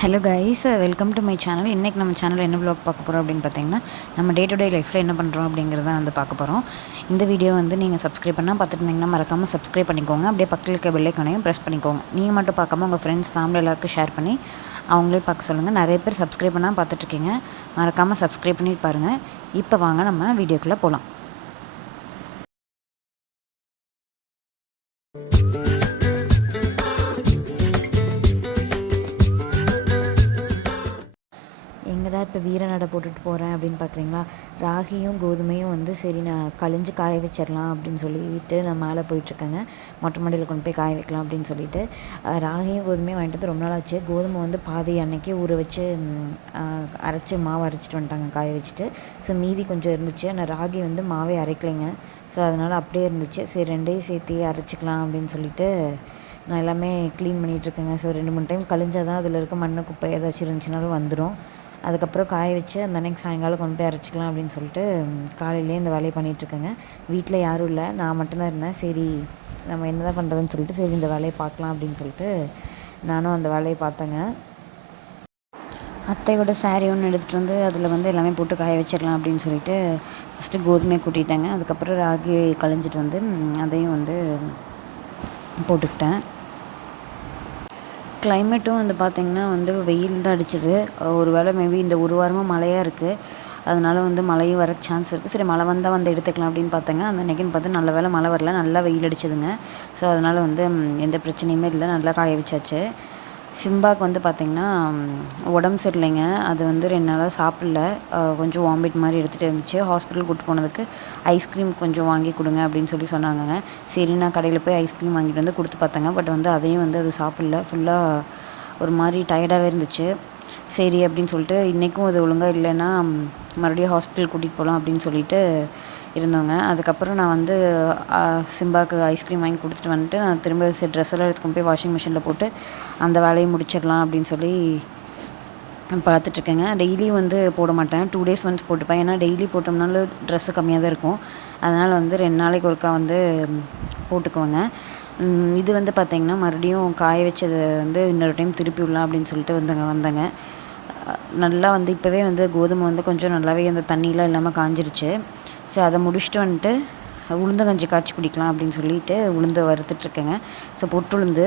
Hello guys welcome to my channel இன்றைக்கி நம்ம சேனலில் என்ன ப்ளாக் பார்க்க போகிறோம் அப்படின்னு பார்த்தீங்கன்னா நம்ம டே டு டே லைஃப்பில் என்ன பண்ணுறோம் அப்படிங்கிறத வந்து பார்க்க போகிறோம் இந்த வீடியோ வந்து நீங்கள் சப்ஸ்கிரைப் பண்ணால் பார்த்துட்டு இருந்தீங்கன்னா மறக்காமல் சப்ஸ்கிரைப் பண்ணிக்கோங்க. அப்படியே பக்கத்தில் இருக்க பெல்லைக்கானையும் ப்ரெஸ் பண்ணிக்கோங்க. நீங்கள் மட்டும் பார்க்காம உங்கள் ஃப்ரெண்ட்ஸ் ஃபேமிலி எல்லாருக்கும் ஷேர் பண்ணி அவங்களே பார்க்க சொல்லுங்கள் நிறைய பேர் சப்ஸ்கிரைப் பண்ணால் பார்த்துட்ருக்கீங்க மறக்காமல் சப்ஸ்கிரைப் பண்ணிட்டு பாருங்கள் இப்போ வாங்க நம்ம வீடியோக்குள்ளே போகலாம் இப்போ வீர நடை போட்டுட்டு போகிறேன் அப்படின்னு பார்க்குறீங்களா ராகியும் கோதுமையும் வந்து சரி நான் கழிஞ்சு காய வச்சிடலாம் அப்படின்னு சொல்லிட்டு நான் மேலே போயிட்டுருக்கேங்க மொட்டை மாடியில் கொண்டு போய் காய வைக்கலாம் அப்படின்னு சொல்லிட்டு. ராகியும் கோதுமையும் வாங்கிட்டு வந்து ரொம்ப நாள் ஆச்சு. கோதுமை வந்து பாதி அன்னைக்கு ஊற வச்சு அரைச்சி மாவு அரைச்சிட்டு வந்துட்டாங்க காய வச்சுட்டு. ஸோ மீதி கொஞ்சம் இருந்துச்சு. ஆனால் ராகி வந்து மாவே அரைக்கலைங்க. ஸோ அதனால் அப்படியே இருந்துச்சு. சரி ரெண்டையும் சேர்த்து அரைச்சிக்கலாம் அப்படின்னு சொல்லிட்டு நான் எல்லாமே க்ளீன் பண்ணிகிட்ருக்கேங்க ஸோ ரெண்டு மூணு டைம் கழிஞ்சால் தான் அதில் இருக்க மண்ணு குப்பை ஏதாச்சும் இருந்துச்சுனாலும் வந்துடும் அதுக்கப்புறம் காய வச்சு அந்த அன்னைக்கு சாயங்காலம் கொண்டு போய் அரைச்சிக்கலாம் அப்படின்னு சொல்லிட்டு காலையிலேயே இந்த வேலையை பண்ணிகிட்ருக்கேங்க வீட்டில் யாரும் இல்லை. நான் மட்டும்தான் இருந்தேன். சரி நம்ம என்ன தான் பண்ணுறதுன்னு சொல்லிட்டு சரி இந்த வேலையை பார்க்கலாம் அப்படின்னு சொல்லிட்டு நானும் அந்த வேலையை பார்த்தேங்க. அத்தையோட சாரீ ஒன்று எடுத்துகிட்டு வந்து அதில் வந்து எல்லாமே போட்டு காய வச்சிடலாம் அப்படின்னு சொல்லிட்டு ஃபஸ்ட்டு கோதுமையை கூட்டிட்டேங்க. அதுக்கப்புறம் ராகி களைஞ்சிட்டு வந்து அதையும் வந்து போட்டுக்கிட்டேன். கிளைமேட்டும் வந்து பார்த்திங்கன்னா வந்து வெயில் தான் அடிச்சது. ஒரு வேளை மேபி இந்த ஒரு வாரமாக மழையாக இருக்குது அதனால் வந்து மழையும் வர சான்ஸ் இருக்குது சரி மழை வந்தால் வந்து எடுத்துக்கலாம் அப்படின்னு பார்த்தேங்க அந்த அன்னைக்குன்னு பார்த்து நல்ல வேலை மழை வரல. நல்லா வெயில் அடிச்சதுங்க. ஸோ அதனால் வந்து எந்த பிரச்சனையுமே இல்லை. நல்லா காய வச்சாச்சு. சிம்பாக்கு வந்து பார்த்திங்கன்னா உடம்பு சரியில்லைங்க. அது வந்து ரெண்டு நாளாக சாப்பிடல. கொஞ்சம் வாமிட் மாதிரி எடுத்துகிட்டு இருந்துச்சு. ஹாஸ்பிட்டல் கூட்டு போனதுக்கு ஐஸ்கிரீம் கொஞ்சம் வாங்கி கொடுங்க அப்படின்னு சொல்லி சொன்னாங்கங்க. சரி நான் கடையில் போய் ஐஸ்கிரீம் வாங்கிட்டு வந்து கொடுத்து பார்த்தேங்க. பட் வந்து அதையும் வந்து அது சாப்பிடல. ஃபுல்லாக ஒரு மாதிரி டயர்டாகவே இருந்துச்சு. சரி அப்படின்னு சொல்லிட்டு இன்றைக்கும் அது ஒழுங்காக இல்லைன்னா மறுபடியும் ஹாஸ்பிட்டல் கூட்டிகிட்டு போகலாம் அப்படின்னு சொல்லிட்டு இருந்தோங்க அதுக்கப்புறம் நான் வந்து சிம்பாவுக்கு சிம்பாக்கு ஐஸ்கிரீம் வாங்கி கொடுத்துட்டு வந்துட்டு நான் திரும்ப சரி ட்ரெஸ் எல்லாம் போய் வாஷிங் மிஷினில் போட்டு அந்த வேலையை முடிச்சிடலாம் அப்படின்னு சொல்லி பார்த்துட்ருக்கேங்க டெய்லியும் வந்து போட மாட்டேன். டூ டேஸ் ஒன்ஸ் போட்டுப்பேன். ஏன்னா டெய்லி போட்டோம்னாலும் ட்ரெஸ்ஸு கம்மியாக தான் இருக்கும். அதனால் வந்து ரெண்டு நாளைக்கு ஒருக்கா வந்து போட்டுக்குவேங்க. இது வந்து பார்த்திங்கன்னா மறுபடியும் காய வச்சதை வந்து இன்னொரு டைம் திருப்பி விடலாம் அப்படின்னு சொல்லிட்டு வந்தங்க வந்தேங்க. நல்லா வந்து இப்போவே வந்து கோதுமை வந்து கொஞ்சம் நல்லாவே அந்த தண்ணியெலாம் இல்லாமல் காஞ்சிருச்சு. ஸோ அதை முடிச்சுட்டு வந்துட்டு உளுந்தங்கஞ்சி காய்ச்சி குடிக்கலாம் அப்படின்னு சொல்லிட்டு உளுந்து வறுத்துட்ருக்கேங்க. ஸோ பொட்டுளுந்து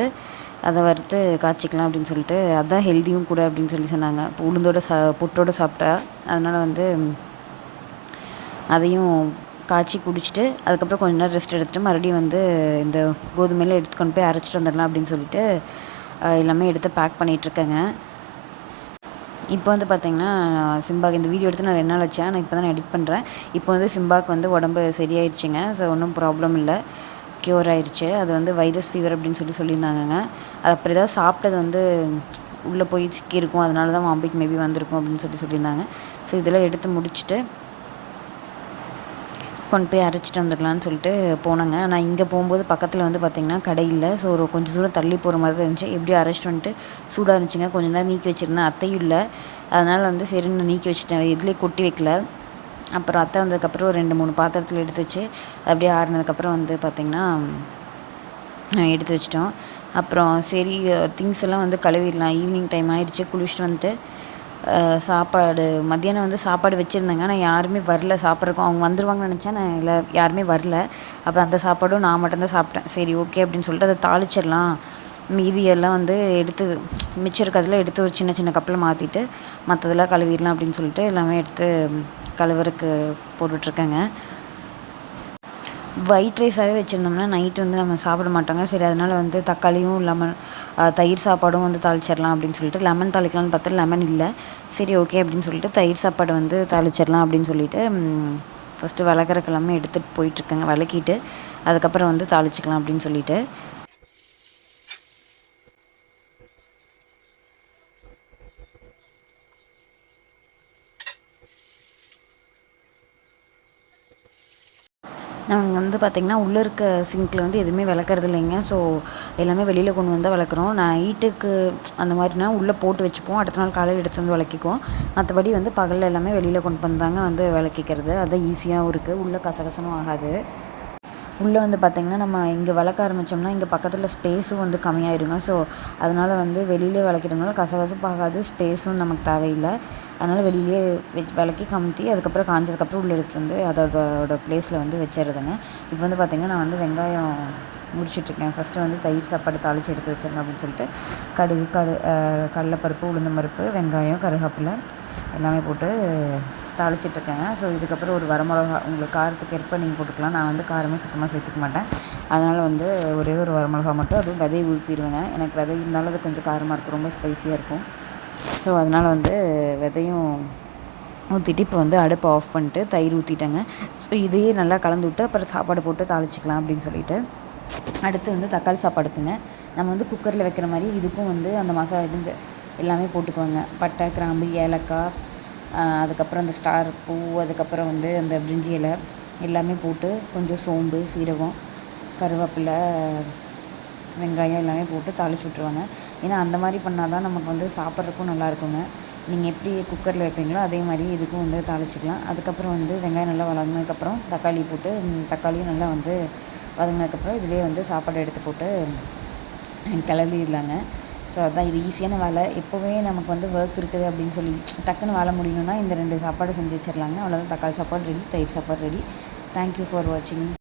அதை வறுத்து காய்ச்சிக்கலாம் அப்படின்னு சொல்லிட்டு அதான் ஹெல்த்தியும் கூட அப்படின்னு சொல்லி சொன்னாங்க. இப்போ உளுந்தோட சா பொட்டோட சாப்பிட்டா அதனால் வந்து அதையும் காய்ச்சி குடிச்சிட்டு அதுக்கப்புறம் கொஞ்ச நேரம் ரெஸ்ட் எடுத்துட்டு மறுபடியும் வந்து இந்த கோதுமையில் எடுத்து கொண்டு போய் அரைச்சிட்டு வந்துடலாம் அப்படின்னு சொல்லிட்டு எல்லாமே எடுத்து பேக் பண்ணிகிட்ருக்கேங்க இப்போ வந்து பார்த்தீங்கன்னா சிம்பாக்கு இந்த வீடியோ எடுத்து நான் ரெண்டு நாள் ஆச்சு நான் இப்போ தான் எடிட் பண்ணுறேன் இப்போ வந்து சிம்பாக்கு வந்து உடம்பு சரியாயிடுச்சுங்க ஸோ ஒன்றும் ப்ராப்ளம் இல்லை. க்யூர் ஆயிடுச்சு அது வந்து வைரஸ் ஃபீவர் அப்படின்னு சொல்லி சொல்லியிருந்தாங்கங்க. அது அப்புறம் ஏதாவது சாப்பிட்டது வந்து உள்ளே போய் சிக்கியிருக்கும். அதனால தான் வாமிட் மேபி வந்திருக்கும் அப்படின்னு சொல்லி சொல்லியிருந்தாங்க. ஸோ இதெல்லாம் எடுத்து முடிச்சுட்டு கொண்டு போய் அரைச்சிட்டு வந்துடலான்னு சொல்லிட்டு போனேங்க. ஆனால் இங்கே போகும்போது பக்கத்தில் வந்து பார்த்திங்கன்னா கடை இல்லை. ஸோ ஒரு கொஞ்சம் தூரம் தள்ளி போகிற மாதிரி தான் இருந்துச்சு. எப்படியும் அரைச்சிட்டு வந்துட்டு சூடாக இருந்துச்சுங்க. கொஞ்சம் நேரம் நீக்கி வச்சுருந்தேன். அத்தையும் இல்லை. அதனால் வந்து சரி நான் நீக்கி வச்சுட்டேன். எதுலேயே கொட்டி வைக்கல. அப்புறம் அத்தை வந்ததுக்கப்புறம் ஒரு ரெண்டு மூணு பாத்திரத்தில் எடுத்து வச்சு அப்படியே ஆறுனதுக்கப்புறம் வந்து பார்த்திங்கன்னா எடுத்து வச்சிட்டோம். அப்புறம் சரி திங்ஸ் எல்லாம் வந்து கழுவிடலாம். ஈவினிங் டைம் ஆயிடுச்சு. குளிச்சுட்டு வந்துட்டு சாப்பாடு. மத்தியானம் வந்து சாப்பாடு வச்சுருந்தேங்க. ஆனால் யாருமே வரல சாப்பிட்றக்கும் அவங்க வந்துருவாங்கன்னு நினச்சேன். நான் இல்லை யாருமே வரல. அப்புறம் அந்த சாப்பாடும் நான் மட்டும்தான் சாப்பிட்டேன். சரி ஓகே அப்படின்னு சொல்லிட்டு அதை தாளிச்சிடலாம். மீதியெல்லாம் வந்து எடுத்து மிச்சம் இருக்கிறதுல எடுத்து ஒரு சின்ன சின்ன கப்பில் மாற்றிட்டு மற்றதெல்லாம் கழுவிடலாம் அப்படின்னு சொல்லிட்டு எல்லாமே எடுத்து கழுவுறக்கு போட்டுட்ருக்கேங்க ஒயிட் ரைஸாகவே வச்சுருந்தோம்னா நைட்டு வந்து நம்ம சாப்பிட மாட்டோங்க. சரி அதனால் வந்து தக்காளியும் லெமன் தயிர் சாப்பாடும் வந்து தாளிச்சிடலாம் அப்படின்னு சொல்லிட்டு லெமன் தாளிக்கலாம்னு பார்த்தா லெமன் இல்லை. சரி ஓகே அப்படின்னு சொல்லிட்டு தயிர் சாப்பாடு வந்து தாளிச்சிடலாம் அப்படின்னு சொல்லிட்டு ஃபஸ்ட்டு விளக்குற கிழமை எடுத்துகிட்டு போயிட்டுருக்கேங்க விளக்கிட்டு அதுக்கப்புறம் வந்து தாளிச்சிக்கலாம் அப்படின்னு சொல்லிட்டு. நாங்கள் வந்து பார்த்திங்கன்னா உள்ளே இருக்க சிங்க்கில் வந்து எதுவுமே விளக்கறது இல்லைங்க. ஸோ எல்லாமே வெளியில் கொண்டு வந்தால் தான் விளக்குறோம். நைட்டுக்கு அந்த மாதிரினா உள்ளே போட்டு வச்சுப்போம். அடுத்த நாள் காலையில் எடுத்து வந்து விளக்கிக்குவோம். மற்றபடி வந்து பகலில் எல்லாமே வெளியில் கொண்டு வந்தாங்க வந்து விளக்கிக்கிறது. அதுதான் ஈஸியாகவும் இருக்குது உள்ளே கசகசனும் ஆகாது. உள்ளே வந்து பார்த்திங்கன்னா நம்ம இங்கே வளர்க்க ஆரம்பித்தோம்னா இங்கே பக்கத்தில் ஸ்பேஸும் வந்து கம்மியாயிருங்க. ஸோ அதனால் வந்து வெளியிலே வளர்க்கிறதுனால கசகசப்பாகாது ஸ்பேஸும் நமக்கு தேவையில்லை. அதனால் வெளியிலே வச்சு விளக்கி கமுத்தி அதுக்கப்புறம் காஞ்சதுக்கப்புறம் உள்ளே எடுத்துகிட்டு வந்து அதோட ப்ளேஸில் வந்து வச்சிடுறதுங்க. இப்போ வந்து பார்த்திங்கன்னா நான் வந்து வெங்காயம் முடிச்சிட்ருக்கேன். ஃபஸ்ட்டு வந்து தயிர் சாப்பாடு தாளித்து எடுத்து வச்சிடணும் அப்படின்னு சொல்லிட்டு கடுகு கடு கடலப்பருப்பு உளுந்த பருப்பு வெங்காயம் கருவேப்பிலை எல்லாமே போட்டு தாளிச்சிட்ருக்கேங்க ஸோ இதுக்கப்புறம் ஒரு வரமிளகா உங்களுக்கு காரத்துக்கு ஏற்ப நீங்கள் போட்டுக்கலாம். நான் வந்து காரமே சுத்தமாக சேர்த்துக்க மாட்டேன். அதனால் வந்து ஒரே ஒரு வரமிளகா மட்டும். அதுவும் விதையை ஊற்றிடுவேங்க எனக்கு விதை இருந்தாலும் அது கொஞ்சம் காரமாக இருக்கும். ரொம்ப ஸ்பைஸியாக இருக்கும். ஸோ அதனால் வந்து விதையும் ஊற்றிட்டு இப்போ வந்து அடுப்பை ஆஃப் பண்ணிட்டு தயிர் ஊற்றிட்டேங்க ஸோ இதையே நல்லா கலந்து விட்டு அப்புறம் சாப்பாடு போட்டு தாளிச்சிக்கலாம் அப்படின்னு சொல்லிட்டு. அடுத்து வந்து தக்காளி சாப்பாடுக்குங்க. நம்ம வந்து குக்கரில் வைக்கிற மாதிரி இதுக்கும் வந்து அந்த மசாலா இது எல்லாமே போட்டுக்குவாங்க. பட்டை கிராம்பு ஏலக்காய் அதுக்கப்புறம் அந்த ஸ்டார் பூ அதுக்கப்புறம் வந்து அந்த பிரிஞ்சி இலை எல்லாமே போட்டு கொஞ்சம் சோம்பு சீரகம் கருவேப்பிலை வெங்காயம் எல்லாமே போட்டு தாளிச்சு விட்ருவாங்க ஏன்னா அந்த மாதிரி பண்ணால் தான் நமக்கு வந்து சாப்பிட்றதுக்கும் நல்லா இருக்குங்க. நீங்கள் எப்படி குக்கரில் வைப்பீங்களோ அதே மாதிரி இதுக்கும் வந்து தாளிச்சிக்கலாம். அதுக்கப்புறம் வந்து வெங்காயம் நல்லா வளர்ந்ததுக்கப்புறம் தக்காளி போட்டு தக்காளியும் நல்லா வந்து வதங்கினதுக்கப்புறம் இதுலேயே வந்து சாப்பாடு எடுத்து போட்டு கிளம்பிடலாங்க ஸோ அதுதான் இது ஈஸியான வேலை. எப்போவே நமக்கு வந்து ஒர்க் இருக்குது அப்படின்னு சொல்லி டக்குன்னு வேலை முடியணும்னா இந்த ரெண்டு சாப்பாடு செஞ்சு வச்சிடலாங்க. அவ்வளோதான் தக்காளி சாப்பாடு ரெடி தயிர் சாப்பாடு ரெடி தேங்க்யூ ஃபார் வாட்சிங்